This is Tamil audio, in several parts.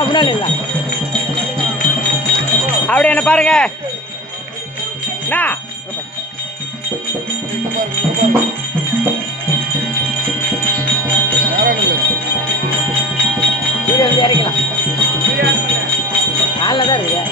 முன்னாடி இல்லை அப்படி என்ன பாருங்க இறக்கலாம் நல்லதான் இருக்கு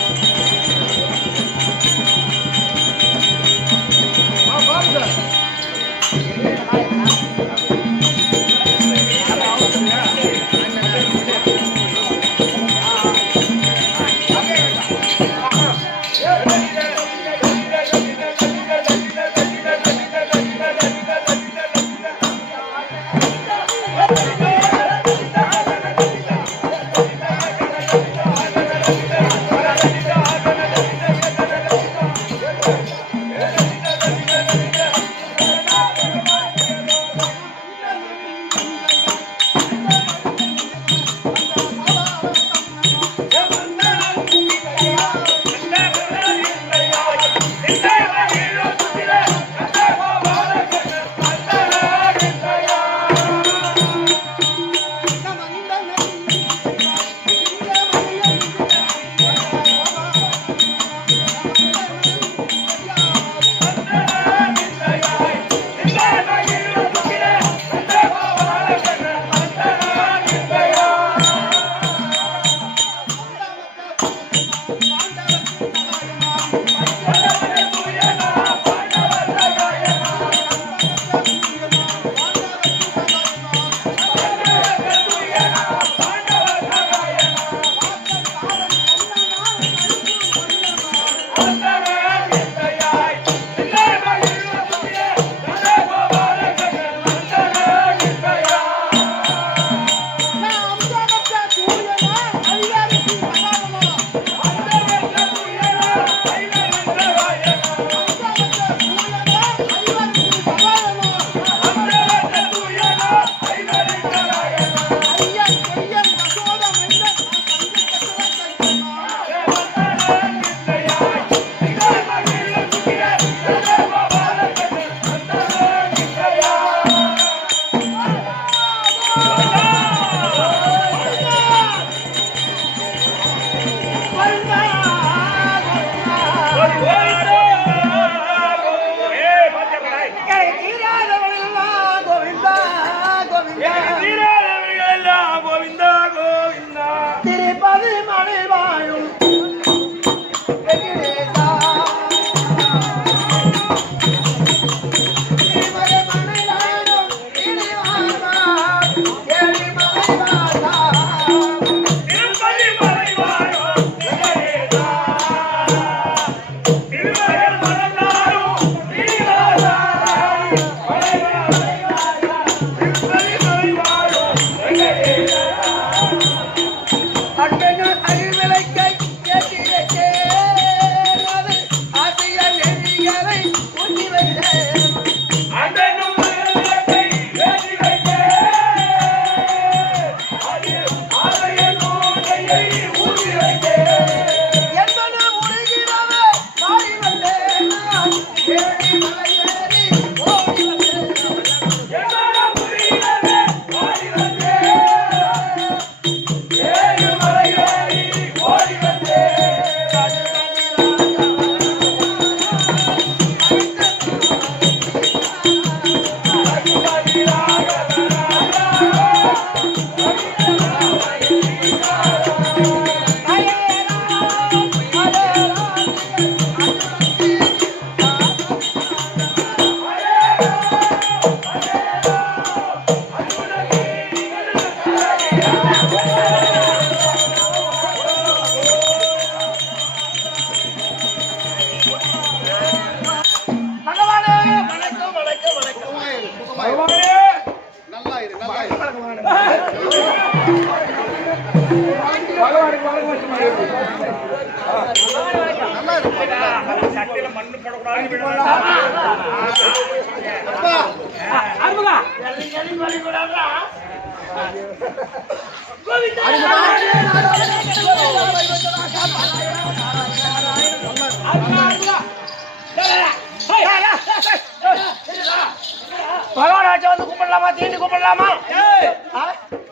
பகவானாச்ச வந்து கும்பிடலாமா தீண்டி கும்பிடலாமா?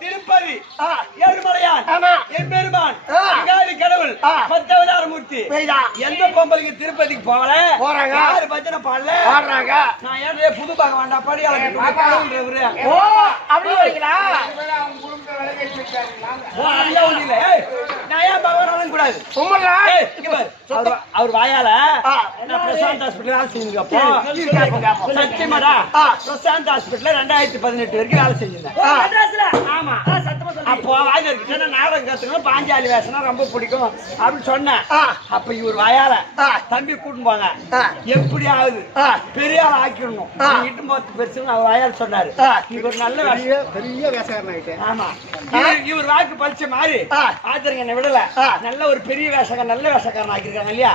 திருப்பதி ஏழுமலையான் என் பெருமான் கடவுள் மத்தவதார மூர்த்தி எந்த பொம்பளைக்கு திருப்பதிக்கு போகல யாரு பஜனை பாடல நான் ஏன் புது பார்க்க வேண்டாம் படியாளர் அப்படி வரீங்களா நான் ஏன் பகவான் கூடாது அவர் வாயால பிரசாந்த் ஹாஸ்பிட்டல் வேலை செஞ்சுக்கப்போ சத்தியமாடா பிரசாந்த் ஹாஸ்பிட்டல் 2018 வரைக்கும் வேலை செஞ்சிருந்தேன். ஆமா அப்போ வாயில இருக்கு நாடகம் கத்துக்கணும் பாஞ்சாலி வேஷம் ரொம்ப பிடிக்கும் அப்படின்னு சொன்னேன். அப்ப இவர் வாயால தம்பி கூட்டின்னு போங்க எப்படி ஆகுது பெரிய ஆள் ஆக்கிடணும் இட்டு போத்து பெருசு அவர் வாயால் சொன்னாரு. இவர் நல்ல பெரிய வேஷக்காரன் ஆயிட்டேன். ஆமா இவர் வாக்கு பழிச்ச மாதிரி ஆச்சரியம் என்ன விடல நல்ல ஒரு பெரிய வேஷக்காரன் நல்ல வேஷக்காரன் ஆக்கிருக்காங்க இல்லையா.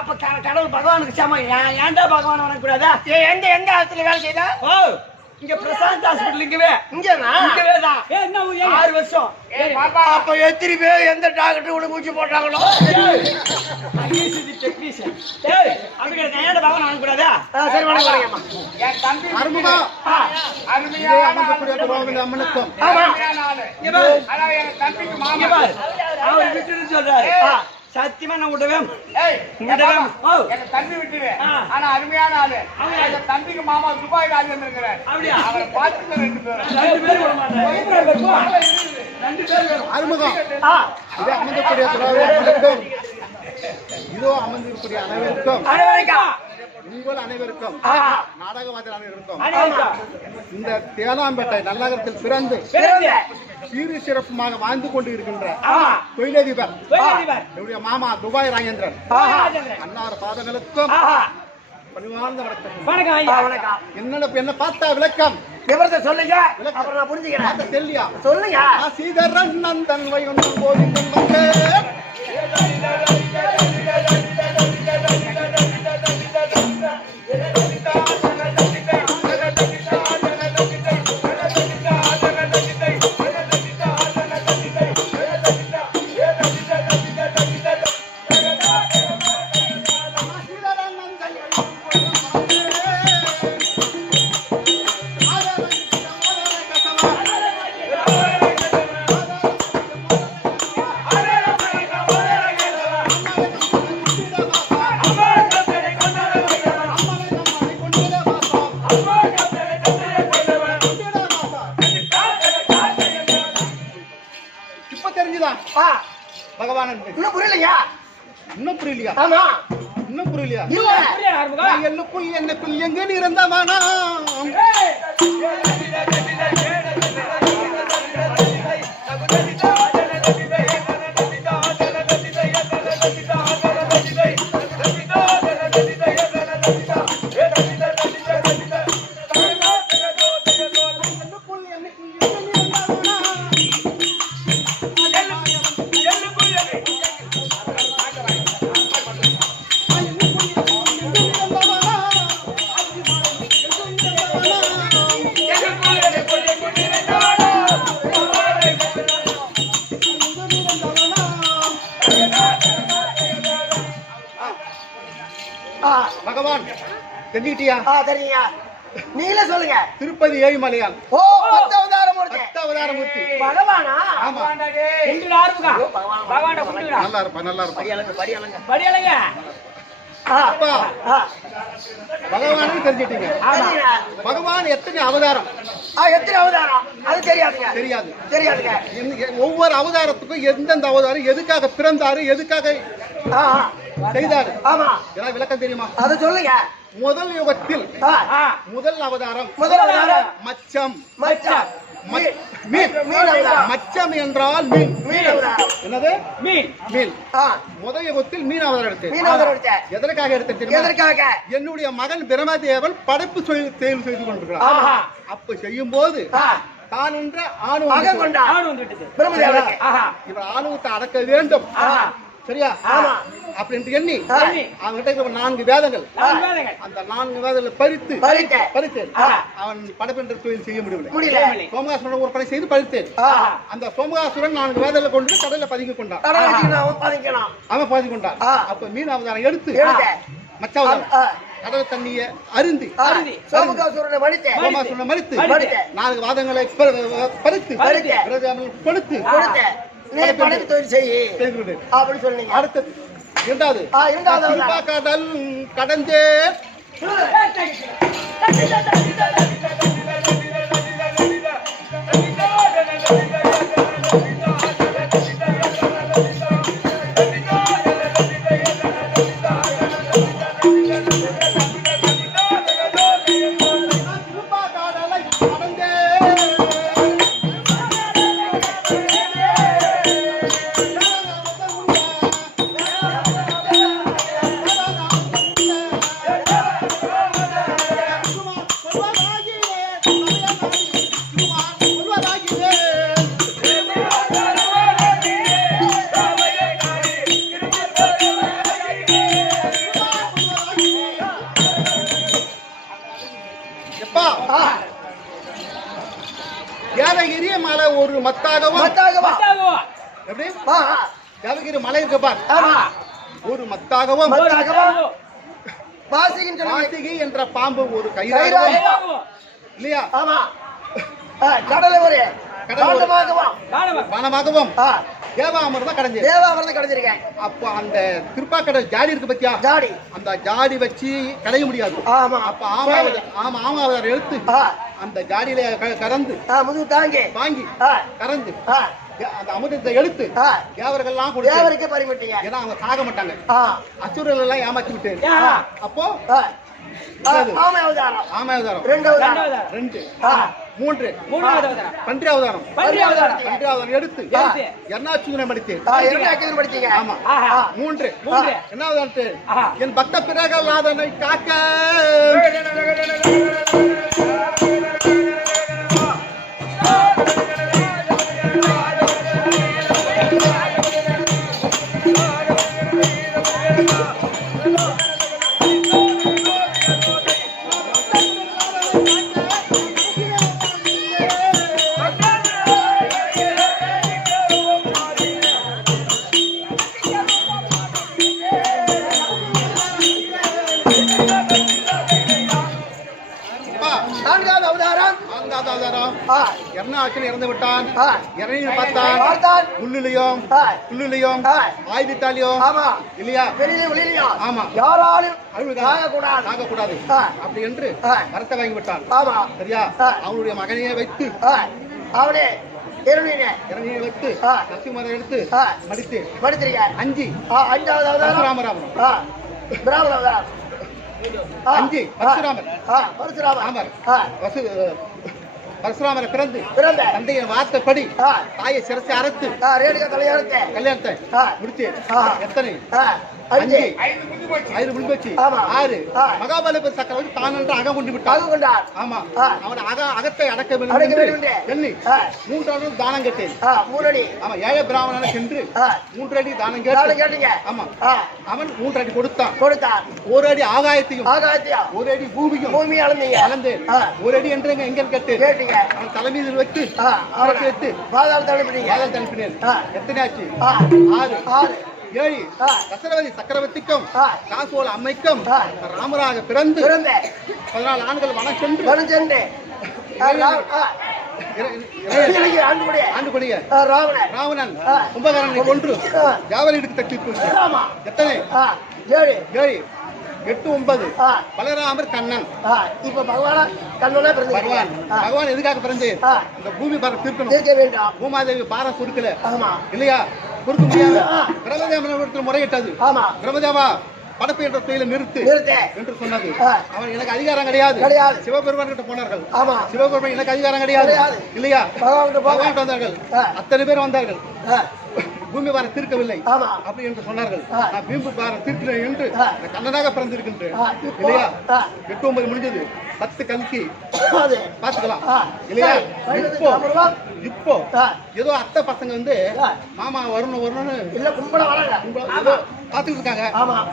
அப்ப கடவுள் பகவானுக்கு சம ஏன்டா பகவான் வரக்கூடாதா எந்த எந்த இடத்துல வேலை செய்தா இங்க பிரசாந்த் ஹாஸ்பிட்டல் இங்கவே தான் 6 வருஷம். அப்ப எத்தனை பேர் எந்த டாக்டர் கூட மூச்சு போட்டாங்களோ டெக்னீஷியன் பகவான் வரக்கூடாதா. சரி வணக்கம் அவர் விட்டு சொல்றாரு சத்தியமா நான் விடுவேன் தம்பி விட்டுருவேன். ஆனா அருமையான ஆளு தம்பிக்கு மாமா துபாய் ராஜ் வந்திருக்கிறார். அப்படியா அவரை பார்த்துட்டு 2 பேரும் அருமுகம் இதோ அமர்ந்தக்கூடிய அனைவருக்கும் உங்கள் அனைவருக்கும் நாடகவாதிகள் அனைவருக்கும் இந்த தேனாம்பேட்டை நல்லாகரத்தில் பிறந்து சீரு சிறப்புமாக வாழ்ந்து கொண்டு இருக்கின்ற தொழிலதிபர் என்னுடைய மாமா துபாய் ராஜேந்திரன் அன்னார் பாதங்களுக்கும் பணிவார்ந்த வணக்கம். என்ன பார்த்தா விளக்கம் சொல்லுங்க புரிஞ்சுக்கிறேன் தெல்லியா சொல்லுங்க. சீதரன் நந்தன் வைகுண்டம் கோவிந்தம் பகவான் இன்னும் புரியலையா? இன்னும் புரியலையா? ஆமா இன்னும் புரியலையா? இல்ல எல்லுக்குள் என்னக்குள் எங்க இருந்தவனா பகவான் தெரிஞ்சுக்கிட்டியா? தெரியுங்க. நீங்களே சொல்லுங்க. திருப்பதி ஏழுமலையான். ஓ 10 அவதார மூர்த்தி. பகவானா? ஆமா. நல்லா இருப்பா நல்லா இருப்பா. படியலங்க. அப்பா பகவான் தெரிஞ்சிட்டீங்க. பகவான் எத்தனை அவதாரம்? எத்தனை அவதாரம் அது தெரியாதுங்க. ஒவ்வொரு அவதாரத்துக்கும் எந்தெந்த அவதாரம் எதுக்காக பிறந்தாரு எதுக்காக செய்தாரு விளக்கம் தெரியுமா? அதை சொல்லுங்க. முதல் யுகத்தில் முதல் அவதாரம் மச்சம். மச்சம் என்றால் மீன். என்னது மீன். முதல் யுகத்தில் மீன் அவதாரம் எடுத்தேன். எதற்காக எடுத்தேன்? என்னுடைய மகன் பிரம்மதேவன் படைப்பு செயல் செய்து கொண்டிருக்கிறார். அப்ப செய்யும் போது தான் என்ற இவர் ஆணவத்தை அடக்க வேண்டும். சரியா? அப்படின்ட்டு எண்ணி அவன்கிட்ட 4 வேதங்கள் அந்த 4 வேதங்களை பறித்து அவன் படைப்பென்ற தொழில் செய்ய முடியவில்லை. சோமகாசுரன் ஒரு படை செய்து பறித்தேன். அந்த சோமகாசுரன் 4 வேதங்களை கொண்டு கடலை பதுக்கி கொண்டான். அவன் பதுக்கி கொண்டான். அப்ப மீன் அவதாரம் எடுத்து மச்சாவதாரம் கடல் தண்ணியை அருந்தி சோமகாசுரனை மறித்து 4 வாதங்களை பறித்து கொடுத்து நீ படைப்பு தொழில் செய்யி செய்து அப்படி சொன்னீங்க. அடுத்தது இரண்டாவது இரண்டாவது கடல் கடந்தே தேவகிரி மலை ஒரு மத்தாகவும் எப்படி தேவகிரி மலை இருக்க பார் ஒரு மத்தாகவும் வாசிகி என்ற பாம்பு ஒரு கயிறாகவும் இல்லையா கடலை ஒரு வனமாகவும் தேவாமிர்தம் கடைஞ்சிருக்கேன். அப்போ அந்த திருப்பாக்கடல் ஜாடி இருக்கு பத்தியா ஜாடி அந்த ஜாடி வச்சு கடைய முடியாது. அப்ப ஆமாவதார் எழுத்து அந்த ஜாடியில கறந்து முதுகு தாங்கி வாங்கி கறந்து அந்த அமிர்தத்தை எடுத்து தேவர்கள்லாம் தேவருக்கே பறிவிட்டீங்க. ஏன்னா அவங்க சாக மாட்டாங்க, அசுரர்கள் எல்லாம் ஏமாத்தி விட்டு. அப்போ ஆமை அவதாரம் 2 3 பன்றி அவதாரம் எடுத்து என்னாச்சுன்னு படித்தீங்க. ஆமா 3 என்ன அவதாரம்? என் பக்த பிரகலாதனை காக்க இறந்து விட்டான். இறங்கி பார்த்தான் உள்ளுலையும் ஆயுதத்தாலையும் இல்லையா ஆமா யாராலும் தாகக்கூடாது அப்படி என்று மரத்தை வாங்கி விட்டான். சரியா அவனுடைய மகனையே வைத்து அவனே இறங்கி வைத்து நரசிம்மரை எடுத்து மடித்து 5 ராமராமன் 5 பரசுராமரை பிறந்து தந்தையின் வார்த்தைப்படி தாயை சிரசை அறுத்து கல்யாணத்தை முடிச்சு எத்தனை 5 முடிஞ்சு 6 மகாபலிபுர சக்கரவர்த்தி தான் என்று அகம் கொண்டு விட்டார். ஆமா அவன் அகத்தை அடக்க வேண்டும் எண்ணி 3 அடி தானம் கேட்டேன். ஆமா ஏழை பிராமணனை சென்று 3 அடி தானம் கேட்டீங்க. ஆமா அவன் 3 அடி கொடுத்தான். 1 அடி ஆகாயத்தையும் 1 அடி பூமியும் அளந்தேன். 1 அடி என்று எங்க கேட்டேன். அவன் தலைமீது வைத்து பாதாள தனிப்பினேன். எத்தனை ஆச்சு? 6 7 தசரவதி சக்கரவர்த்திக்கும் காசோல அம்மைக்கும் ராமராக பிறந்து 14 ஆண்டுகள் வனம் சென்று ஆண்டுபடிய ராவணன் கும்பகரனை கொன்று ஜாவலிக்கு தட்டி எத்தனை 7 8 9 பலராமர் கண்ணன். இப்ப பகவான் எதுக்காக பிறந்தேன்? இந்த பூமி பாரம் தீர்க்கணும். பூமாதேவி பாரம் கொடுக்கல இல்லையா? கொடுக்க முடியாது. பிரம்மதேவன் முறையிட்டது. பிரம்மதேவா படப்பு என்ற தொழிலை நிறுத்து என்று சொன்னது. அவன் எனக்கு அதிகாரம் கிடையாது. சிவபெருமான் கிட்ட போனார்கள். சிவபெருமான் எனக்கு அதிகாரம் கிடையாது இல்லையா? பகவான் வந்தார்கள். அத்தனை பேர் வந்தார்கள். பூமி பாரம் தீர்க்கவில்லை அப்படி என்று சொன்னார்கள். நான் பூமி பாரம் தீர்க்கிறேன் என்று கண்ணனாக பிறந்திருக்கின்றேன் இல்லையா? 8 9 முடிஞ்சது. 10 கல்கி பாத்துக்கலாம் இல்லையா? இப்போ ஏதோ அத்தை பசங்க வந்து மாமா வரணும்னு இல்ல கும்பல பாத்துக்கிட்டு இருக்காங்க.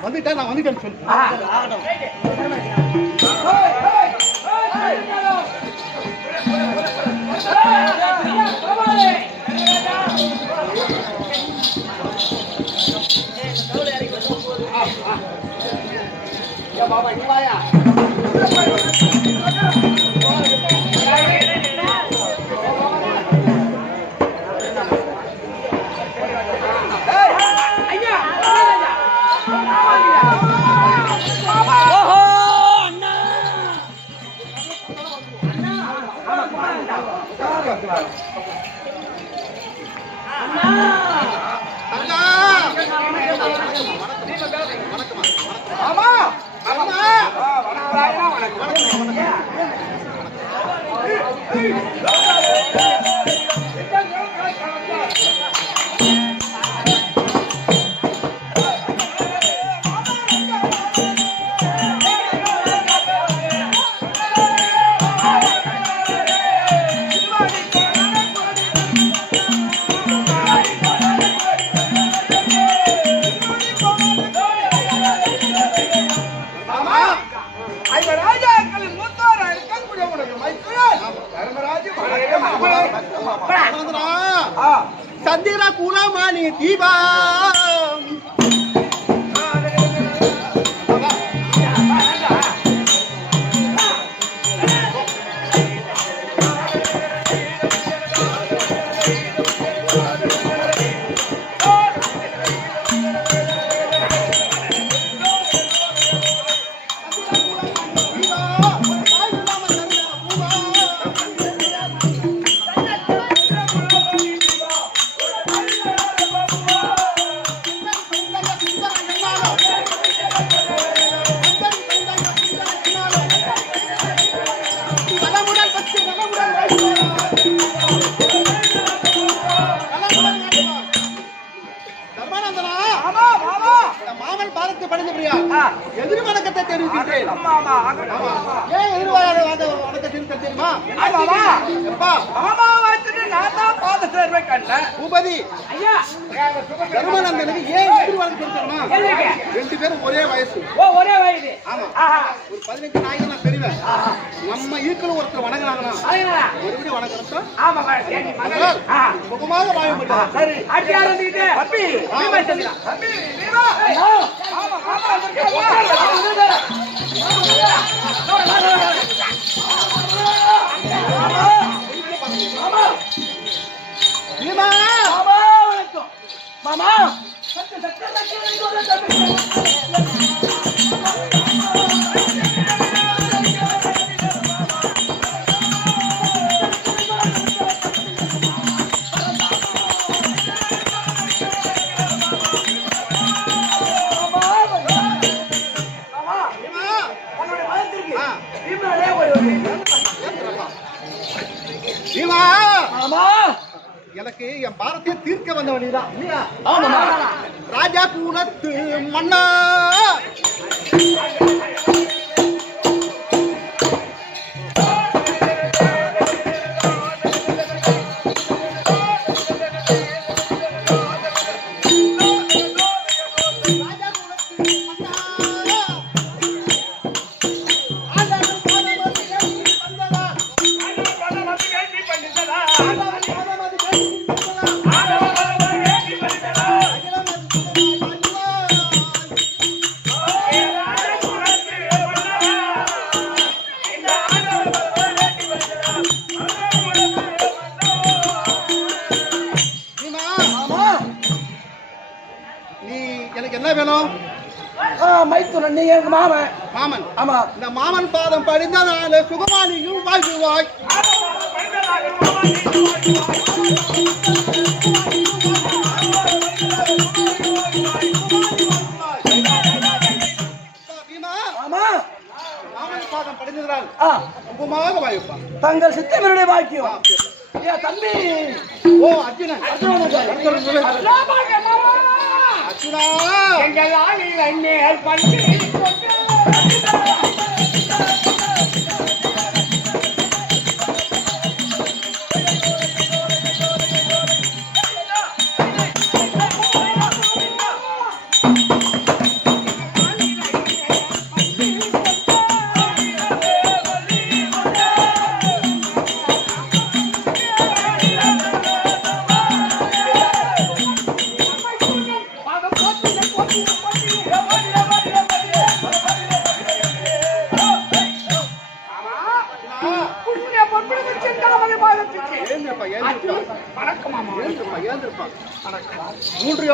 வந்துட்டா நான் வந்துட்டேன்னு சொல்லு. பாபா நீ வாயா. சந்திர குலமணி தீபம் மாமன் பாதத்தை பணிந்து பிரியா எதிர் வணக்கத்தை தெரிவிக்கின்றேன். ஏன் எதிர் வணக்கத்தை தெரியுமா? பூபதி தர்மநந்தனுக்கு ஏன் எதிர் வணக்கம் தெரியுமா? 2 பேரும் ஒரே வயசு. ஆமா, ஒரு 15 நாய்க்கு நான் பெரியவன். நம்ம ஈக்குவல் ஒருத்தர் வணங்கினாங்கன்னா ஒருபடி வணக்கம் முகமாக வாழ முடியாது. மாமா எனக்கு என் பாரத்தை தீர்க்க வந்தவனிதான் இல்லையா? ராஜா கூலத்து மன்னா என்ன வேணும்? மைத்துனன் நீ எனக்கு மாமன். மாமன்? ஆமா. இந்த மாமன் பாதம் படிந்ததால சுகமானியும் வாழ்வாய். மாமன் பாதம் படிந்ததால் சுகமாக வாய்ப்பான். தங்கள் சித்தமனுடைய பாக்கியம். தம்பி ஓ அர்ஜுனன். அர்ஜுனா எங்கள் ஆளில் அந்நேர் பண்ணி மூன்று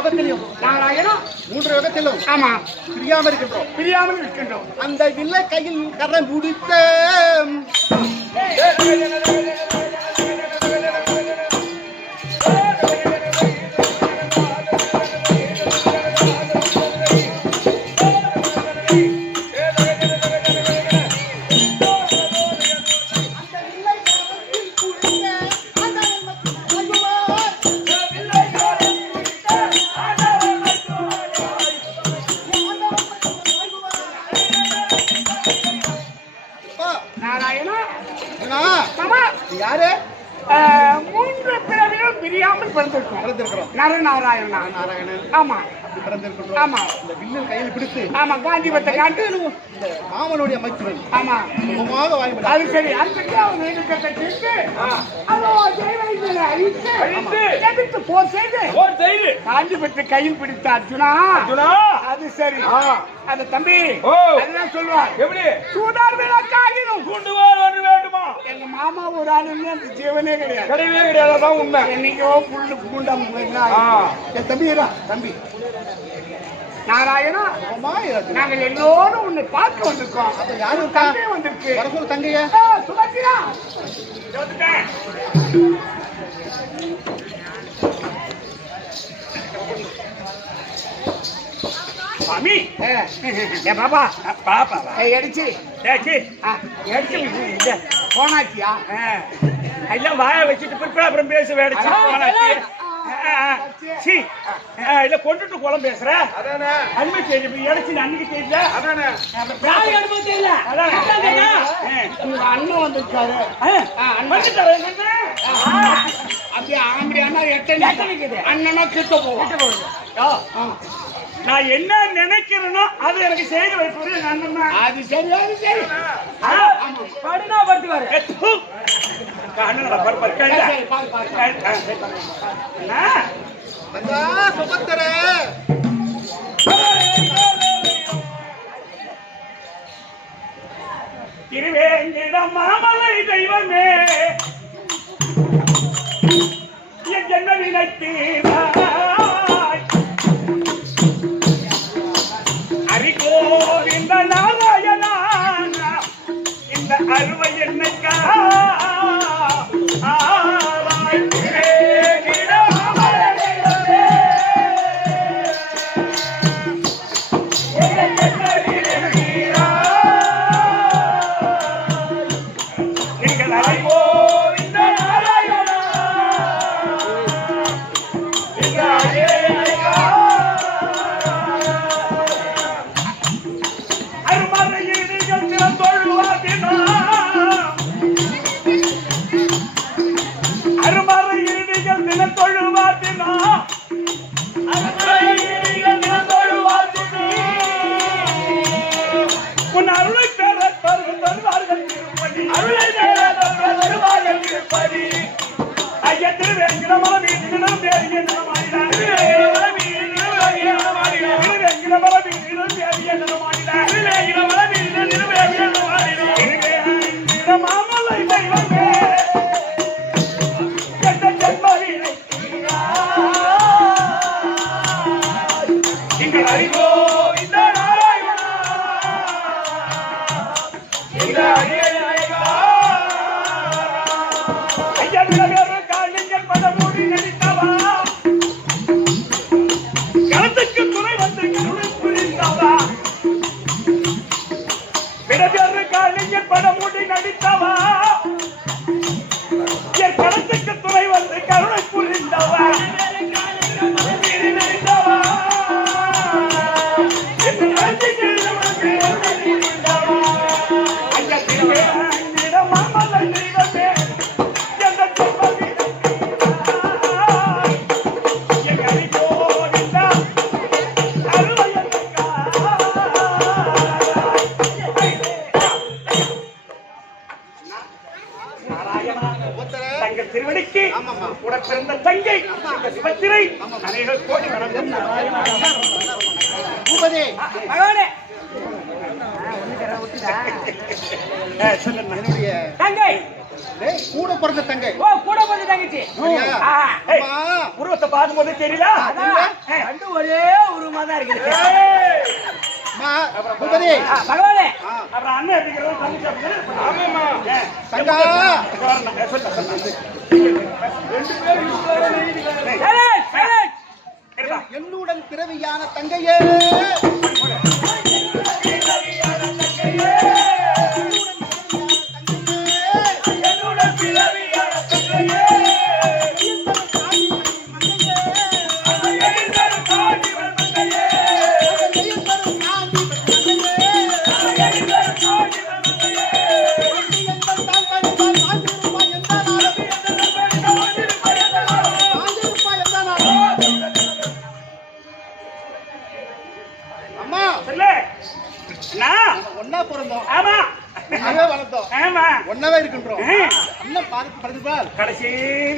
யோகத்திலும் ஆமா பிரியாமல் இருக்கின்றோம். அந்த வில்லை கையில் கரை முடித்த யாரு 3 பிறவிலும் பிரியாமல் பிறந்திருக்கிறோம். நரநாராயணன். நாராயணன். ஆமா. பிறந்திருக்கின்றோம். ஆமா. இந்த வில்லில் கையில் பிடித்து ஆமா காந்திபத்தை காட்டு இந்த மாமனுடைய அமைச்சரை ஆமா சுகமாக வாய்ப்பு அது சரி அதுக்கு அவங்க இருக்கத்தை கேட்டு அதோ ஜெயவைத்தியரை அழித்து எதிர்த்து போர் செய்து காந்திபத்தை கையில் பிடித்த அர்ஜுனா அது சரி அந்த தம்பி அதுதான் சொல்லுவார் எப்படி சூதார் விளக்காகினும் தூண்டுவார் ஒன்று வேண்டுமா எங்க மாமா ஒரு ஆள் அந்த ஜீவனே கிடையாது அதான் உண்மை என்னைக்கோ புல்லு பூண்டா என் தம்பி நாராயணா நாங்கள் எல்லோரும் உன்னை பார்க்க வந்திருக்கோம். யாரும் தங்கை வந்திருக்கு வரசூர் தங்கைய சுமத்திரா சாமி பாப்பா பாப்பா அடிச்சு போனாச்சியா எல்லாம் வாய வச்சுட்டு பிற்பா அப்புறம் பேச வேடிச்சு போனாச்சு இல்ல கொண்டுட்டு குளம் பேசுற அனுமதி செய்தி இடைச்சு அன்னைக்கு தெரியல உங்க அண்ணன் வந்திருக்காரு அப்படியே ஆம்படியானா எத்தனை அண்ணனா கிட்ட போவோம் நான் என்ன நினைக்கிறேனோ அது எனக்கு செய்து வைப்பது எங்க அண்ணன் தான் அது சரி அது சரி படுனா படுத்துவாரு சுபத்திரே திருவேங்கிடம் மாமலை தெய்வமே என் ஜென்ம வினைத்தீராய் அரிகோவிந்த நாராயணா இந்த அருமை என்னக்கா கூட பிறந்த தங்கை கூட பிறந்த தங்கச்சி உருவத்தை பார்க்கும் போது தெரியல ஒரே உருவமா தான் இருக்குது பகவானே அப்புறம் அண்ணன் என்னுடன் பிறவியான தங்கையே சொல்லு அண்ணா ஒன்னா பிறந்தோம், ஆமா ஒன்னாவே வளர்ந்தோம், ஆமா ஒன்னாவே இருக்கின்றோம். அண்ணன் பார்த்து கடைசி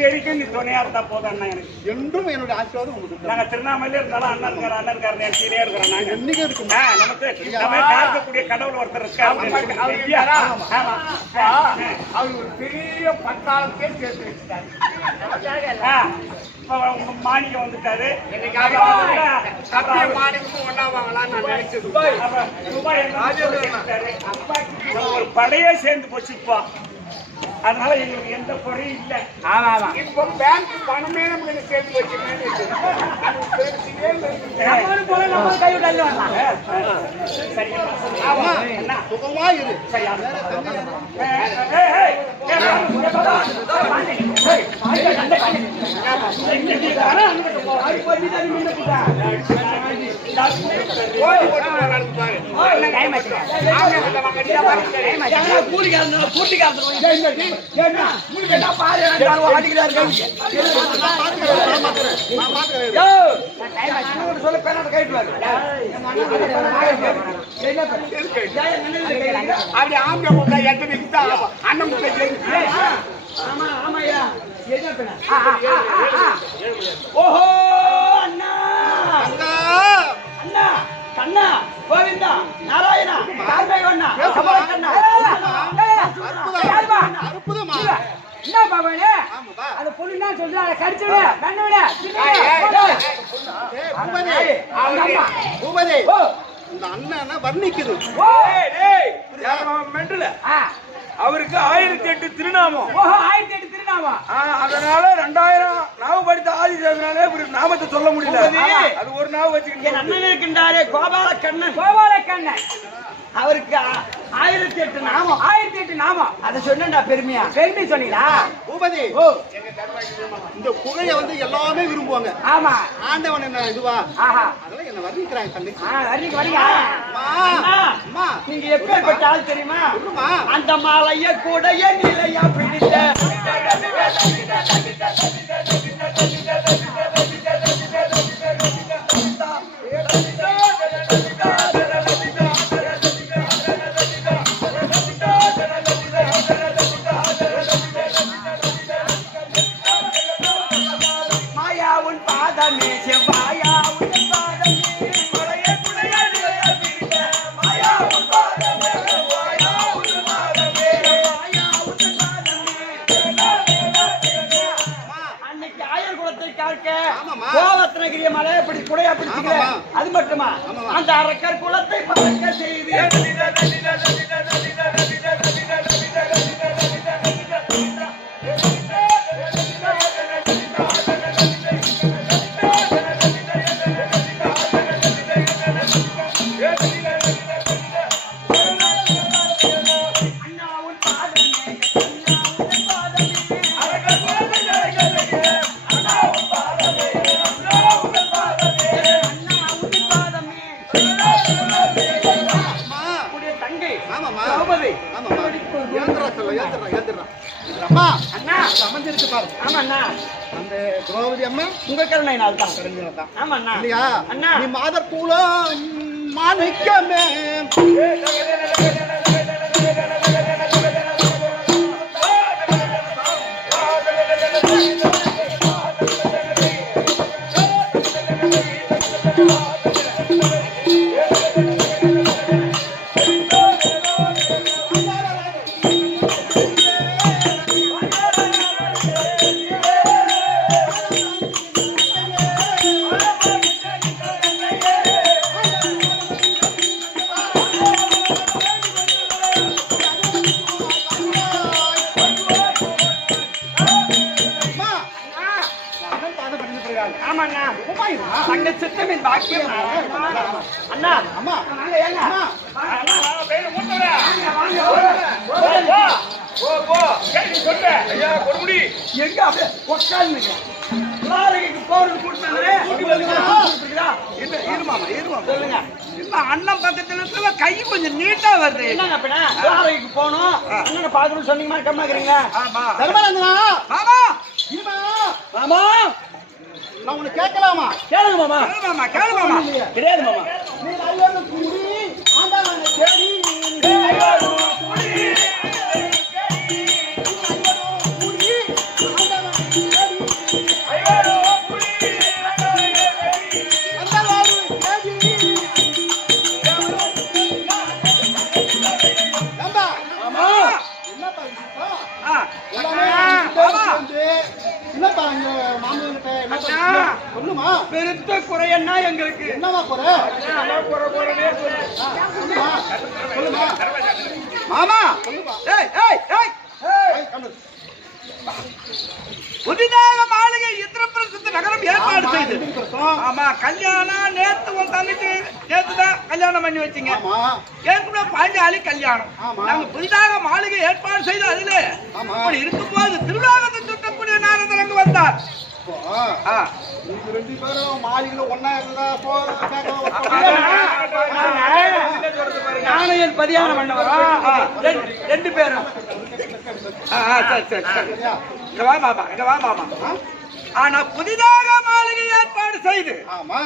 வரைக்கும் நீ துணையா இருந்தா போதும் அண்ணா எனக்கு. என்றும் என்னுடைய ஆசீர்வாதம் உங்களுக்கு நாங்க திருவண்ணாமலையில இருந்தாலும் அண்ணன் இருக்காரு நினைச்சிட்டே இருக்கிறோம் நாங்க. என்னைக்கு இருக்கும். நமக்கு நம்ம பார்க்கக்கூடிய கடவுள் ஒருத்தர் இருக்காரு. அவர் ஒரு பெரிய 10,000 பேர் சேர்த்து வச்சுட்டாரு. மாணிக்கம் வந்துட்டாரு. சத்திய மாணிக்கமும் ஒன்னா வாங்கலாம் நான் நினைச்சது. ஒரு படையே சேர்ந்து போச்சுப்பா. அதனால எங்களுக்கு எந்த குறையும் இல்லை. இப்போ பேங்க் பணமே நமக்கு சேர்த்து வச்சுக்கணும்னு சுகமா இரு. அப்படி ஆம்பியா முட்டை எட்டு நிமிஷம் ஆகும். அண்ணன் முட்டை ஓஹோ அண்ணா அண்ணா கண்ணா கோவிந்தா நாராயணா கார்மேகண்ணா சபாகண்ணா அற்புதமா. என்ன பாபானே அந்த பொண்ணு சொல்றா கடிச்சுடு கண்ணுவிட பூபதி, இந்த அண்ணன் வர்ணிக்குது. அவருக்கு 1008 திருநாமம். ஓஹோ 1008 திருநாமம். அதனால 2000 நாம படித்த ஆதிசேஷனாலே நாமத்தை சொல்ல முடியல. அது ஒரு நாம வச்சுக்கிட்டு என் அண்ணன் இருக்கின்றாரே கோபால கண்ணன். அவருக்கு 1008 நாமம். 1008 நாமம். அதை சொன்னா பெருமையா பெருமை சொன்னீங்களா? பூபதி, ஓ இந்த புகையை எல்லாமே விரும்புவாங்க. ஆமா ஆண்டவன் என்ன இதுவா? ஆஹா அதெல்லாம் என்ன வர்ணிக்கிறாங்க தண்ணி. வரீங்க வரீங்க. அம்மா, நீங்க எப்பேற்பட்ட ஆள் தெரியுமா? சொல்லுமா. அந்த மாலைய கூட என் நிலையா பிடித்த மாயா உன் பாதமே செவ்வாயா உன் பாதமே மலைய குடைய நிலையா பிடித்த மாயா உன் பாதமே செவ்வாயா உன் பாதமே மாயா உன் பாதமே. அன்னைக்கு ஆயர் குலத்தை காக்க ஆமாம்மா. கோவரத்னகிரிய மலையை பிடி குடையா பிடிச்சிக்கல. ஆமாம்மா. அது மட்டுமா ஆமாம்மா. அந்த அரக்கர் குலத்தை பறக்க செய்து அண்ணா உன் பாதமே அண்ணா உன் பாதமே அரக்கர் குலத்தை பறக்க செய்து அண்ணா உன் பாதமே அண்ணா உன் பாதமே அண்ணா உன் பாதமே. அம்மா, உன்னுடைய தங்கை ஆமாம்மா. திரௌபதி. ஆமாம்மா. ஏந்திரா சொல்ல, ஏந்திரா. அம்மா, அண்ணா அமைஞ்சிருக்கு பாரு. ஆமா அண்ணா அந்த திரௌபதி அம்மா உங்க கருணையினால் தான். தெரிஞ்சதான். ஆமா அண்ணா இல்லையா? அண்ணா நீ மாதர் கூலம் மாணிக்கமே. அம்மா, அண்ணன் பாதம் படிச்சுட்டு இருக்காங்க. ஆமா அண்ணா உமாயுமா? தங்க சித்தமின் பாக்கியம். அண்ணா அம்மா, வாங்க ஏங்க அம்மா, எங்க அப்படியே உட்கார்ந்துங்க. துவாரகைக்கு போறது கூட்டினாங்களே. சொல்லுங்க. அண்ணன் பக்கத்துல இருக்கிற கை கொஞ்சம் நீட்டா வருது. என்னங்க அப்படின்னா துவாரகைக்கு போகணும். அண்ணனை பார்க்கணும்னு சொன்னீங்கன்னா கம்மாக்குறீங்களா? தர்மராஜனா, மாமா இருமா. மாமா நான் உன்னை கேட்கலாமா? கேளுங்க மாமா. கேளு மாமா கிடையாது மாமா. நீ நல்ல குடி சொல்லுமா. பெருத்த குறை என்ன எங்களுக்கு? என்னவா குறை? சொல்லுமா. மாமா சொல்லுமா. ஏய் ஏய் ஏய் ஏய், கண்ணு. புதிதாக மாளிகை இந்திரபிரஸ்த நகரம் ஏற்பாடு செய்து. இந்திரபிரஸ்தம். ஆமா, கல்யாணம் நேத்து உன் தங்கச்சி நேத்துதான் கல்யாணம் பண்ணி வச்சீங்க. ஆமா. ஏற்கனவே பாஞ்சாலி கல்யாணம். ஆமா. நாங்க புதிதாக மாளிகை ஏற்பாடு செய்து அதில ஆமா. அப்படி இருக்கும்போது திருவிழாவத்தை சுட்டக்கூடிய நாரதர் அங்கு வந்தார். இப்போ, நீங்க 2 பேரும் மாளிகையில ஒண்ணா இருந்தா நானும் என் பதியானம் பண்ண வரோம். 2 பேரும். சரி சரி சரி. இங்க வா மாமா, இங்க வா மாமா. ஆனா புதிதாக மாளிகை ஏற்பாடு செய்து ஆமா.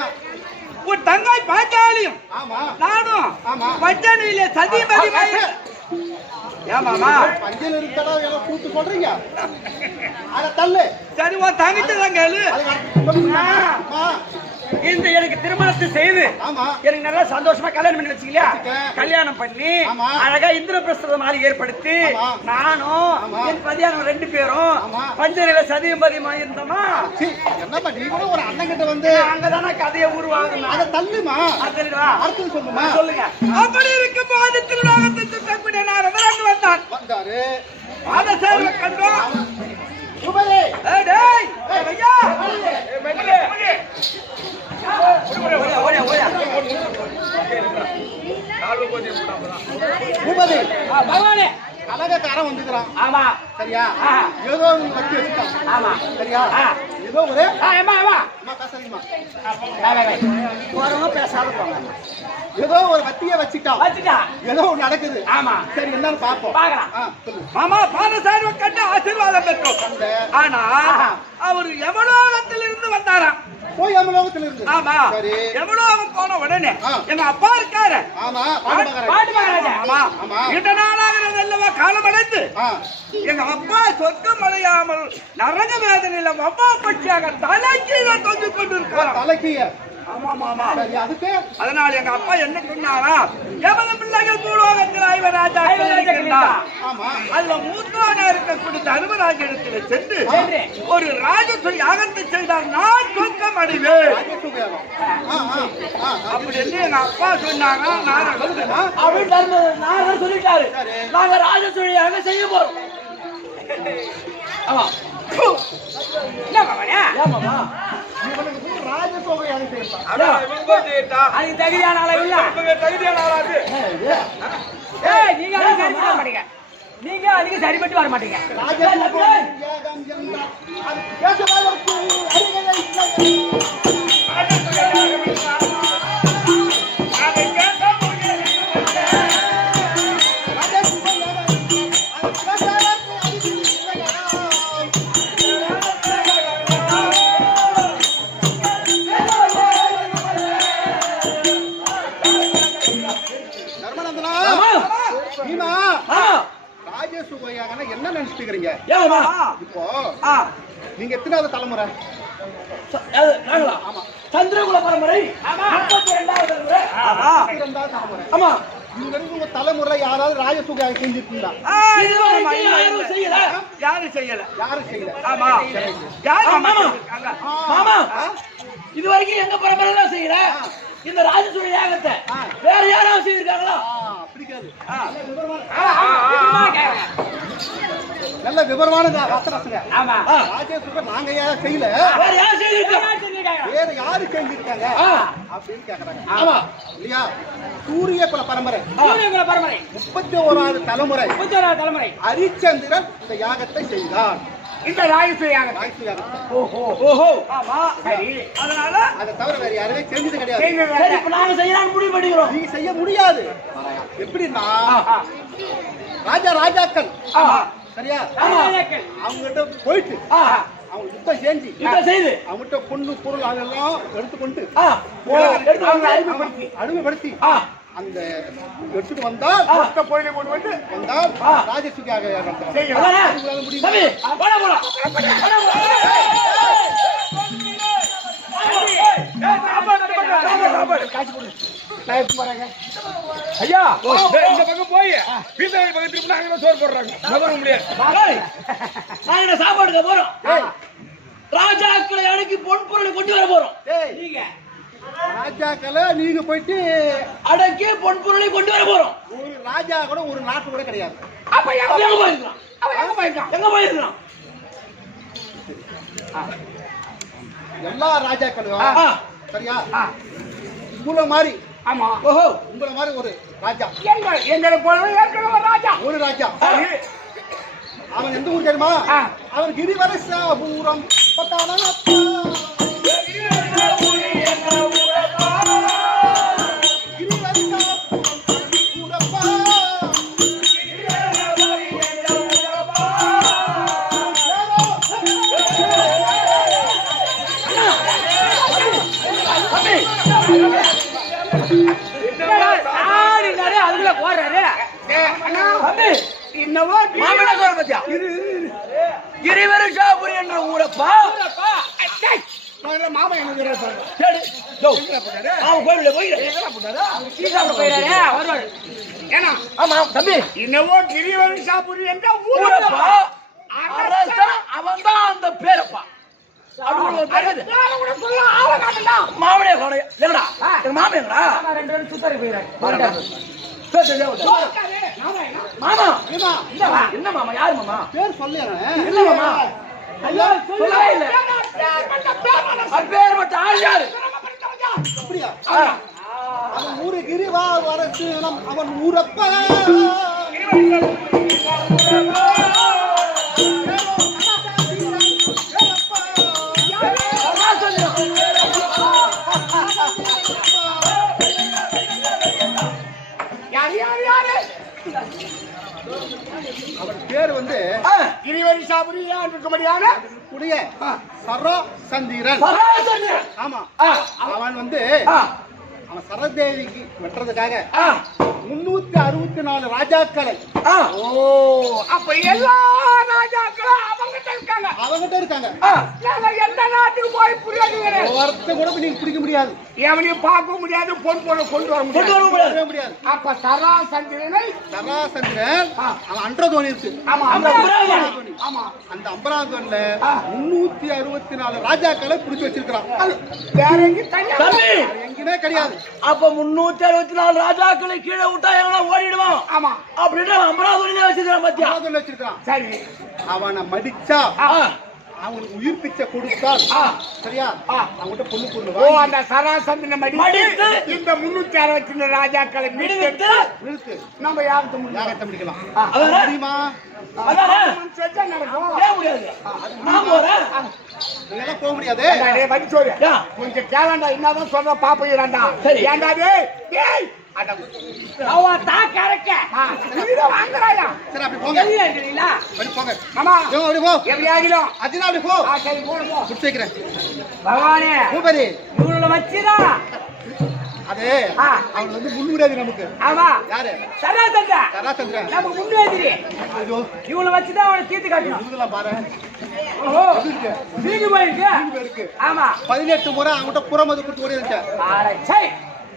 உன் தங்கை பாஞ்சாலியும் ஆமா. நானும் ஆமா. பஞ்சனியிலே சதிமதி ஏன் மாமா? பஞ்சல் இருக்கடா ஏதோ கூட்டு சொல்றீங்க. அட தள்ளு. சரி, உன் தங்கச்சி தான் கேளு. அம்மா. இந்த எனக்கு திருமணத்தை செய்து ஆமா. எனக்கு நல்லா சந்தோஷமா கல்யாணம் பண்ணி வச்சுக்கலையா? வச்சுட்டேன். கல்யாணம் பண்ணி ஆமா. அழகா இந்திரபிரஸ்த மாளிகை ஏற்படுத்தி ஆமா. நானும் ஆமா. என் பதியானம் 2 பேரும் ஆமா. பஞ்சரியில சதியும் பதியமா இருந்தோமா? சீ, என்னப்பா நீ கூட ஒரு அண்ணன் கிட்ட வந்து அங்கதானே கதையை உருவாகணும். அத தள்ளுமா. தெரியுதா? அடுத்து சொல்லுமா. சொல்லுங்க. அப்படி இருக்கும் போது திருவிழாவத்தை சுட்டக்கூடிய நாரதர் அங்கு வந்தான். வந்தாரு. அதை சேர்ந்த கண்டோம். சுபரே. ஏய் டேய், ஏய் ஐயா, ஏய் மெல்லே, ஓடியா ஓடியா. பூபதி. பகவானே, கலகக்காரன் வந்துக்கிறான். ஆமா சரியா? ஏதோ ஒண்ணு வச்சு வச்சுட்டான். ஆமா சரியா? ஏதோ ஒரு ஆமா ஆமா. அம்மா காசரிமா. போறவங்க பேசாத போங்க. ஏதோ ஒரு வத்திய வச்சுட்டான். வச்சுட்டா. ஏதோ ஒண்ணு நடக்குது. ஆமா. சரி, என்னன்னு பாப்போம். பார்க்கலாம். சொல்லு. மாமா பாதசாரியை கண்டு ஆசீர்வாதம் பெற்றோம். அந்த ஆனா அவர் எவனோகத்தில் இருந்து வந்தாராம். போய் அமலோகத்துல இருந்து. ஆமா. சரி. எவனோகம் போன உடனே எங்க அப்பா இருக்காரு. ஆமா. பாட்டு மகாராஜா. ஆமா. ஆமா. இந்த நாளாகிறது அல்லவா காலம் அடைந்து ஆ. எங்க அப்பா சொர்க்கம் அடையாமல் நரக வேதனையில அப்பா பட்சியாக தலைக்கீழ தொங்கிக் கொண்டிருக்கிறார். தலைக்கிய. ஆமா மாமா. சரி, அதுக்கு அதனால எங்க அப்பா என்ன சொன்னாரா? எவன பிள்ளைகள் பூலோகத்தில் ஐவராஜா ஆமா. அதுல மூத்தவனா இருக்கக்கூடிய தர்மராஜிடத்தில் சென்று ஒரு ராஜஸ்வ யாகத்தை செய்தார். நான் சொர்க்கம் அடைவேன் அப்படி என்று எங்க அப்பா சொன்னாங்க. நான் சொல்லிட்டாரு, நாங்க ராஜஸ்வ யாகம் செய்ய போறோம். ஆமா. என்ன மாமா? ராஜசோக யாகம் செய்யலாம். அது தகுதியான அளவு இல்ல. தகுதியான ஆளாது. நீங்க அதுக்கு சரிபட்டு வர மாட்டீங்க. நீங்க அதுக்கு சரிபட்டு வர மாட்டீங்க. ராஜசோக யாகம் என்றால் அது பேசுவதற்கு அறிவுரை இல்லை. என்ன நினைச்சுக்கிறீங்க? இப்போ நீங்க எத்தனாவது தலைமுறை? சந்திரகுல பரம்பரை. 32வது தலைமுறை. ஆமா. இங்க இருந்து தலைமுறை யாராவது ராஜசூக செஞ்சிருக்கீங்களா? யாரும் செய்யல. ஆமா. மாமா, இது வரைக்கும் எங்க பரம்பரை தான் செய்யல. இந்த ராஜசூய யாகத்தை வேற யாராவது செய்திருக்காங்களா? பிடிக்காது. நல்ல விவரமான வாசனை. ஆமா. ராஜசூக நாங்க யாரும் செய்யல. வேற யாரு செஞ்சிருக்காங்க அப்படின்னு கேக்குறாங்க. ஆமா இல்லையா? சூரிய குல பரம்பரை. 31வது தலைமுறை ஹரிச்சந்திரன் இந்த யாகத்தை செய்தார். இந்த ராஜசூய யாகம். ஓஹோ. ஆமா. சரி. அதனால அதை தவிர வேற யாருமே செஞ்சது கிடையாது. சரி, இப்ப நாங்க செய்யலாம் முடிவு பண்ணிக்கிறோம். நீங்க செய்ய முடியாது. எப்படின்னா ராஜாக்கள். சரியா? அவங்ககிட்ட போயிட்டு அவங்க யுத்தம் செய்து அவங்ககிட்ட பொண்ணு பொருள் அதெல்லாம் எடுத்துக்கொண்டு அடிமைப்படுத்தி அந்த எடுத்துட்டு வந்தால் வந்தால் ராஜசூயாக ஐயா இந்த பக்கம் போய் பீசாரி பக்கத்துக்கு நாங்க சோறு போடுறாங்க. முடியாது. நாங்க சாப்பாடுக்கு போறோம். ராஜாக்களை அடக்கி பொன் பொருளை கொண்டு வர போறோம். டேய், நீங்க ராஜாக்களை நீங்க போயிட்டு அடக்கி பொன் பொருளை கொண்டு வர போறோம். ஒரு ராஜா கூட ஒரு நாட்டு கூட கிடையாது. அப்ப எங்க போயிருக்கலாம்? எங்க போயிருக்கான்? எங்க போயிருக்கலாம்? எல்லா ராஜாக்களும் ஆ. சரியா உங்களை மாதிரி ஆமா. ஓஹோ. உங்களை மாதிரி ஒரு ராஜா, எங்களை போல ஏற்கனவே ஒரு ராஜா. ஒரு ராஜா. அவன் எந்த ஊர் தெரியுமா? ஆ. அவன் கிரிவரசாபுரம் பட்டாளப்பா. அதுக்குள்ள போறாரு. என்னவோ மாமனா சொல்ற பத்தியா? கிரிவரசாபுரி என்ற ஊரப்பா. மாமா என்ன சொல்றாரு? சரி. அவன் கோயில்ல போய் சீசாவுக்கு போயிறாரு. வருவாரு. ஏன்னா ஆமா தம்பி, என்னவோ கிரிவரசாபுரி என்ற ஊரப்பா அரசன் அவன் தான் அந்த பேரப்பா. அப்படி ஒரு பேர் இது. மாமனே கொடை இல்லடா. எங்க மாமன் எங்கடா? ரெண்டு பேரும் சுத்தரி போயிறாரு. மாமா ஏம்மா, என்ன மாமா? யாரு மாமா? பேர் சொல்லேன். இல்ல மாமா. ஐயோ சொல்லவே இல்ல. அப்பேர் மட்டும் ஆள் யாரு? அப்படியா? அவன் ஊரு கிரிவரசு அவன் ஊரப்பா. அவன் பேர் வந்து கிரிவரசாபுரியா இருக்கும்படியான உடைய சரோசந்திரன். ஆமா. அவன் வந்து அவன் சரதேவிக்கு வெட்டுறதுக்காக 364 ராஜாக்களை அப்ப எல்லா ராஜாக்களும் அவங்கிட்ட இருக்காங்க. நாங்க எந்த நாட்டுக்கு போய் புரியாது ஒருத்த கூட நீங்க பிடிக்க முடியாது, எவனையும் பார்க்க முடியாது, பொன் பொருளை கொண்டு வர முடியாது. முடியாது. அப்ப சராசந்திரனை சராசந்திரன் அவன் அன்றதோனி இருக்கு. ஆமா ஆமா, அந்த அம்பராதோன்ல 364 ராஜாக்களை பிடிச்சு வச்சிருக்கான். வேற எங்கேயும் தனியா எங்கேயுமே கிடையாது. அப்ப 364 ராஜாக்களை கீழே விட்டா எவனா ஓடிடுவான். ஆமா அப்படின்னு அமராவதியில வச்சிருக்கான் பத்தியா? அம்பராதோன்ல வச்சிருக்கான். சரி, அவனை மடிச்சா அவனுக்கு உயிர் பிச்சை கொடுத்தால் சரியா அவன்கிட்ட பொண்ணு ஓ பொண்ணு அந்த சராசந்திரனை மடித்து இந்த 364 ராஜாக்களை மீட்டு நிறுத்து, நம்ம யாருக்கு முடியும்? யாகத்தை முடிக்கலாம். அதானே? தெரியுமா? அதானே? செஞ்சா நடக்கும். ஏன் முடியாது? நான் போறேன். நீங்களாம் போக முடியாது. டேய் வடிச்சோரு யா. கொஞ்சம் கேளண்டா, என்னதான் சொல்ற பாப்பையறான்டா. சரி. ஏன்டா டேய் டேய் அட அவ தா கரெக்ட் நீங்க வாங்குறாயா? சரி அப்படி போங்க, எங்க இருக்கீங்களா? அப்படி போங்க. மாமா இவங்க அப்படி போ, எப்படி ஆகிடும்? அஜினா அப்படி போ. சரி போடு போ. குடிச்சு வைக்கிறேன். பகவானே பூபதி இவங்கள வச்சுதா அது அவன் வந்து முன்னுரியாது நமக்கு. ஆமா யாரு? சராசந்திரா சராசந்திரன். நம்ம முன்னேறி ஐயோ இவங்கள வச்சுதான் அவனை தீர்த்து காட்டணும். இதெல்லாம் பாரு, ஓஹோ நீங்க போயிருக்கு. இருக்கு. ஆமா 18 முறை அவன்கிட்ட புறமது கொடுத்து ஓடி இருக்க. ஆளை சை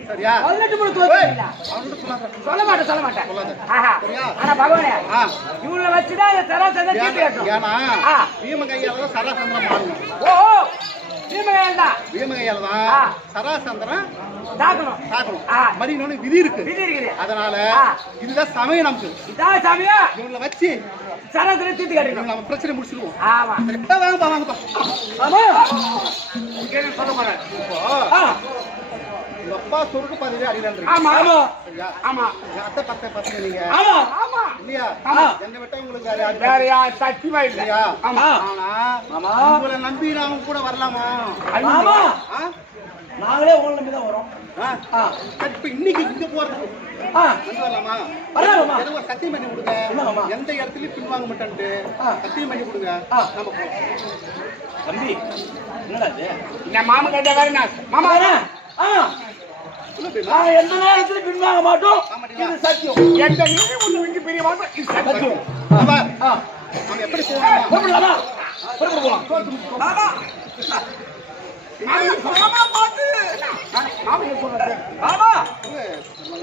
சரியா? 18 முறை தோத்துறீங்களா? அவன்கிட்ட சொல்லாத. சொல்ல மாட்டேன் சொல்லாத. ஆஹா சரியா? ஆனா பகவானே ஆ. இவங்கள வச்சுதான் இந்த சராசந்திரா தீர்த்து காட்டணும். ஏன்னா பீமங்கையால தான் சராசந்திரன் மாறணும். ஓஹோ நீமேல் தான் பீமங்கையால ஆ. தான் சராசந்திரன் தாக்கணும். தாக்கணும். ஆ. மரியாதை விதி இருக்கு. விதி இருக்குது. அதனால ஆ. இதுதான் சமயம் நமக்கு. இதான் சாமியா இவங்களை வச்சு சராசந்திரா தீர்த்து காட்டணும். இவங்களை நம்ம பிரச்சனை முடிச்சிடுவோம். ஆமா சரி, வாங்கப்பா வாங்கப்பா. ஆமா. கேள்வி சொல்ல மாட்டேன். இப்போ உங்க அப்பா சொருக்கு பாதிலே அடியில ஆமா ஆமா. சரியா? ஆமா என் அத்தை பத்த பசங்க நீங்க ஆமா. ஆமா இல்லையா? ஆமா. என்னை விட்டா உங்களுக்கு வேற யாரு? வேற யார் சத்தியமா இல்ல. இல்லையா? ஆமா ஆனா ஆமா. உங்களை நம்பி நான் கூட வரலாமா? ஆமா. ஆ? நாங்களே உங்களை நம்பி தான் வரோம். ஆ? சரி, இப்ப இன்னைக்கு இங்க போறது வந்து வரலாமா? வரலாமா? எனக்கு ஒரு சத்தியம் பண்ணி கொடுங்க. என்னமாமா? எந்த இடத்துலயும் பின்வாங்க மாட்டேன்ட்டு சத்தியம் பண்ணி கொடுங்க. நம்ம போவோம். தம்பி என்னடா இது? இந்த மாமா கிட்ட வேற என்ன? மாமா நாங்க எந்த நேரத்திலும் பின்வாங்க மாட்டோம். இது சத்தியம். எந்த நீதி ஒண்ணு விட்டு பெரிய மாமா இது சத்தியம். அப்பா, நம்ம எப்படி போவோம்? போகலாமா? போகலாம். மாமா மாமா பாத்து மாமா சொல்றது மாமா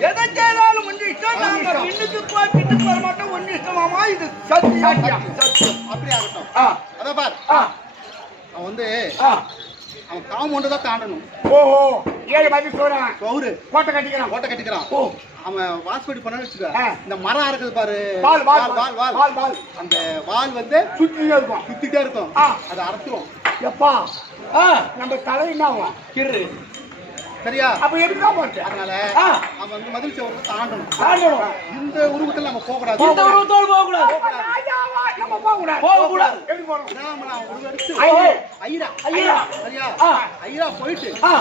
எதை செய்தாலும் ஒன்று இஷ்டம். நாங்க பின்னுக்கு போய் பின்னுக்கு வர மாட்டோம். ஒன்று இஷ்டமாமா இது சத்தியம். சத்தியம். அப்படி ஆகட்டும். அதான் பார், அவன் வந்து ஆ. அவன் காம்பவுண்டு தான் தாண்டணும். ஓஹோ 7 மதி சோறன் கவுரு கோட்டை கட்டிக்கிறான். கோட்டை கட்டிக்கிறான். ஓ அவன் வாஸ்படி பண்ணான்னு வச்சுக்க, ஆ. இந்த மரம் இருக்குது பாரு, வால் வால் வால் வால் வால் வால் அந்த வால் வந்து சுத்திட்டே இருக்கும். சுத்திட்டே இருக்கும். ஆ. அதை அரைச்சிரும். எப்பா நம்ம தலை என்ன ஆகும்? கிரு. சரியா? அப்ப எப்படிதான் போச்சு? அதனால ஆ. அவன் வந்து மதில் செவருக்கு தாண்டணும். தாண்டணும். இந்த உருவத்தில் நம்ம போகக்கூடாது. இந்த உருவத்தோடு போக கூடாது. ராஜாவா நம்ம போக கூடாது. போக கூடாது. எப்படி போறோம்? ராமனா உருவெடுத்து ஐயா. ஐரா ஐயா. சரியா? ஆ. ஐரா போயிட்டு ஆ.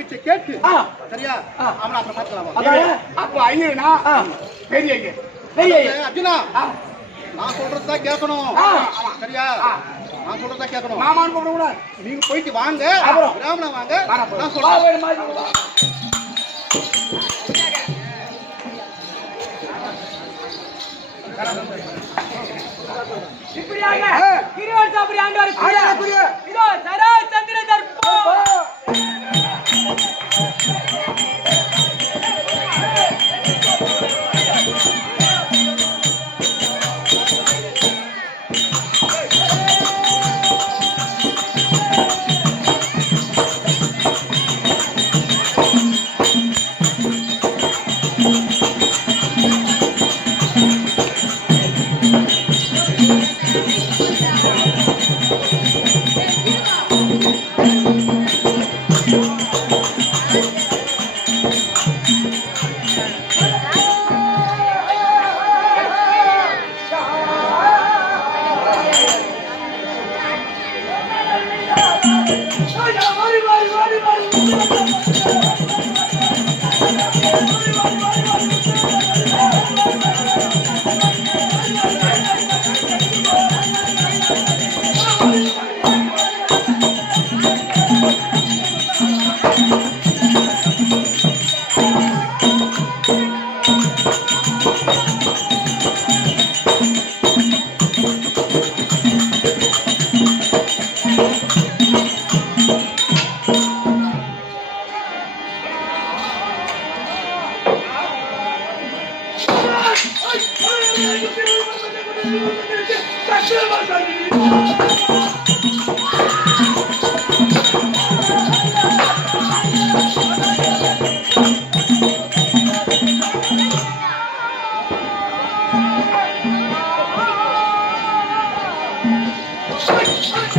பிச்சை கேட்டு ஆ. சரியா? அவனை அப்புறம் பார்க்கலாம். அதான் அப்ப ஐயனா பெரிய ஐயா. பெரிய அர்ஜுனா, ஆ. நான் சொல்றதுதான் கேட்கணும். ஆ. சரியா? ஆ. நான் சொல்றதா கேட்கணும். மாமான்னு கூப்பிட கூடாது. நீங்க போயிட்டு வாங்க, அப்புறம்? ராமனா வாங்க, நான் வா, சொல்றேன். வேறு மாதிரி வா. இப்படியாக ஆ. இருவர் சாப்பிடி ஆண்டாரு ஆண்டாருக்குரிய. இதோ சரா சந்திர தர்ப்பம்.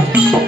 Hey!